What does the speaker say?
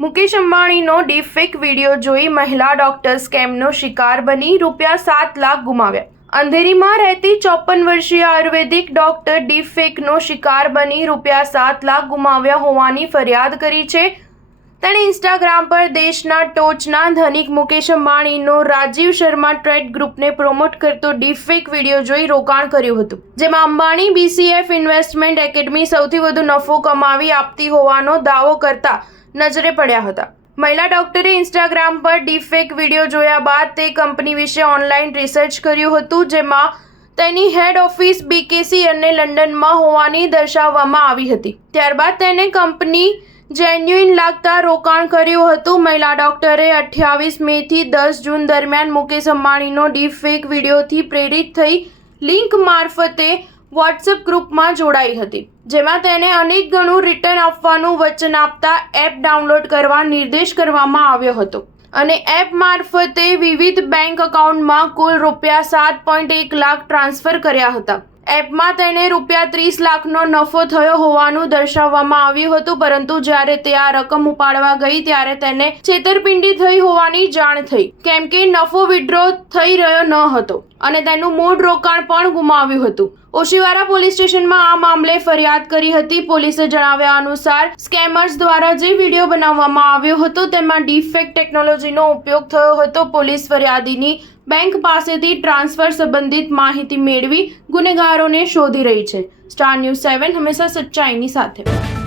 Mukesh અંબાણીનો deepfake video જોઈ મહિલા doctor સ્કેમનો શિકાર બની ₹7 લાખ ગુમાવ્યા। અંધેરીમાં રહેતી 54 વર્ષીય આયુર્વેદિક ડોક્ટર ડીપફેકનો શિકાર બની ₹7 લાખ ગુમાવ્યા હોવાની ફરિયાદ કરી છે। તેણે ઇન્સ્ટાગ્રામ પર દેશના ટોચના ધનિક મુકેશ અંબાણીનો રાજીવ શર્મા ટ્રેડ ગ્રુપને પ્રમોટ કરતો ડીપફેક વિડીયો જોઈ રોકાણ કર્યું હતું, જેમાં અંબાણી BCF ઇન્વેસ્ટમેન્ટ એકેડમી સૌથી વધુ નફો કમાવી આપતી હોવાનો દાવો કરતા નજરે પડ્યા હતા। મહિલા ડોક્ટરે ઇન્સ્ટાગ્રામ પર ડીપફેક વિડીયો જોયા બાદ તે કંપની વિશે ઓનલાઈન રિસર્ચ કર્યું હતું, જેમાં તેની હેડ ઓફિસ BKC અને લંડનમાં હોવાની દર્શાવવામાં આવી હતી। ત્યારબાદ તેને કંપની જેન્યુઇન લાગતા રોકાણ કર્યું હતું। મહિલા ડોક્ટરે 28 મે થી 10 જૂન દરમિયાન મુકેશ અંબાણીનો ડીપફેક વિડીયોથી પ્રેરિત થઈ લિંક મારફતે વોટ્સએપ ગ્રુપમાં જોડાઈ હતી, જેમાં તેને અનેક ગણું રિટર્ન આપવાનું વચન આપતા એપ ડાઉનલોડ કરવા નિર્દેશ કરવામાં આવ્યો હતો અને એપ મારફતે વિવિધ બેંક એકાઉન્ટમાં કુલ ₹7.1 લાખ ટ્રાન્સફર કર્યા હતા। એપમાં તેને ₹30 લાખનો નફો થયો હોવાનું દર્શાવવામાં આવ્યું હતું, પરંતુ જ્યારે તે આ રકમ ઉપાડવા ગઈ ત્યારે તેને છેતરપિંડી થઈ હોવાની જાણ થઈ, કેમ કે નફો વિડ્રો થઈ રહ્યો ન હતો અને તેનું મૂળ રોકાણ પણ ગુમાવ્યું હતું। ઓશીવારા પોલીસ સ્ટેશનમાં આ મામલે ફરિયાદ કરી હતી। પોલીસે જણાવ્યા અનુસાર સ્કેમર્સ દ્વારા જે વિડીયો બનાવવામાં આવ્યો હતો તેમાં ડીપફેક ટેકનોલોજીનો ઉપયોગ થયો હતો। પોલીસ ફરિયાદીની બેંક પાસેથી ટ્રાન્સફર સંબંધિત માહિતી મેળવી ગુનેગારોને શોધી રહી છે। સ્ટાર ન્યૂઝ 7 હંમેશા સચ્ચાઈની સાથે।